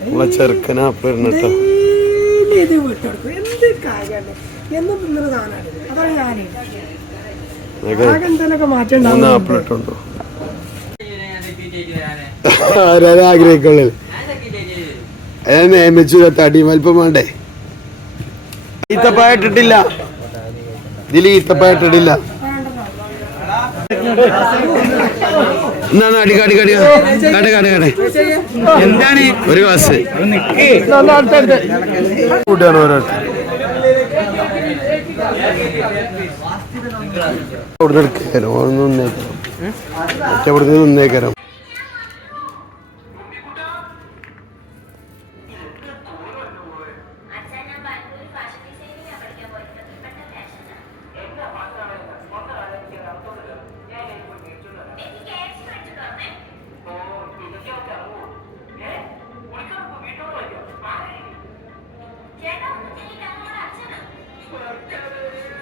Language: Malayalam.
നമ്മളെ ചെറുക്കനാ ഡെയിലി ഇത് വിട്ടെടുക്കും. എന്ത് കാര്യമാണ് എന്നും തിന്നുന്ന സാധനമാണ്. അതാണ് ഞാനേ. ആകെ എന്തെങ്കിലുമൊക്കെ മാറ്റം ആരാരും തടി വലിപ്പം വേണ്ടേ? ഈത്തപ്പായ ഇട്ടിട്ടില്ല ഇതിൽ ഈത്തപ്പായ ഇട്ടിട്ടില്ല എന്നാ അടി അടിക്ക അടിക്ക കാട്ടെ കാട്ടെ കാട്ടെ എന്താണ്? ഒരു ഗ്ലാസ്. കൂട്ടിയാണ് ഓരോരുത്തർ അവിടെ എടുക്കാരോ ഒന്ന് നിന്നേക്കാം. മറ്റേ അവിടെ Thank you.